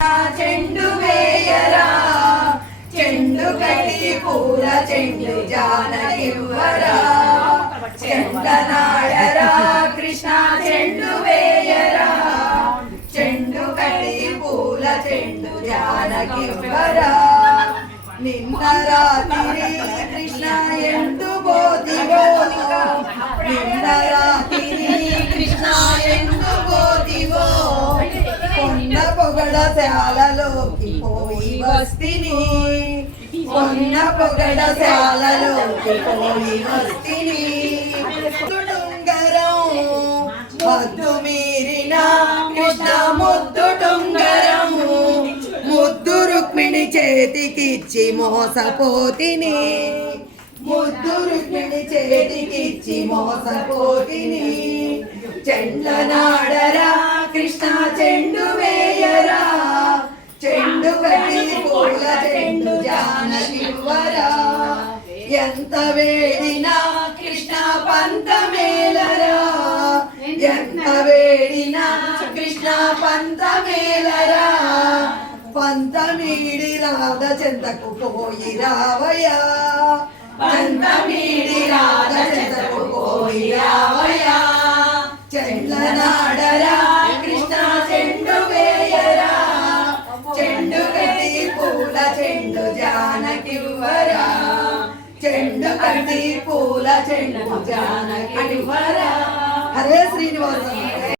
చెండు వేయరా చెండు కటి పూల చెండు జానకివ్వరా చెండనాడరా కృష్ణ చెండు వేయరా చెండు కటి పూల చెండు జానకివ్వరా నిన్న రాత్రి కృష్ణ ఎందు పోతివో నిన్న రాత్రి కృష్ణ ఎందు పోతివో కొన్న పొగడశాలలోకి పోయి వస్తిని కొన్న పొగడశాలలోకి పోయి వస్తిని టుంగరం వద్దు మీరిన కృష్ణ ముద్దు టుంగరం ముద్దు రుక్మిణి చేతికిచ్చి మోసపోతిని ముద్దు రుక్మిణి చేతికిచ్చి మోసపోతిని చెండనాడరా కృష్ణ చెండు వేయరా చెండు కటి పూల చెండు జానకివ్వరా ఎంత వేడినా కృష్ణ పంతమేలరా ఎంత వేడినా కృష్ణ పంతమేలరా పంతమీడి రాధ చెంతకు పోయి రావయ్యా పంతమీడి రాధ చెంతకు పోయి రావయ్యా చెండ్లనాడరా కృష్ణ చెండు వేయరా చెండు కటి పూల చెండు జానకివ్వరా చెండు కటి పూల చెండు జానకివ్వరా. హరే శ్రీనివాస.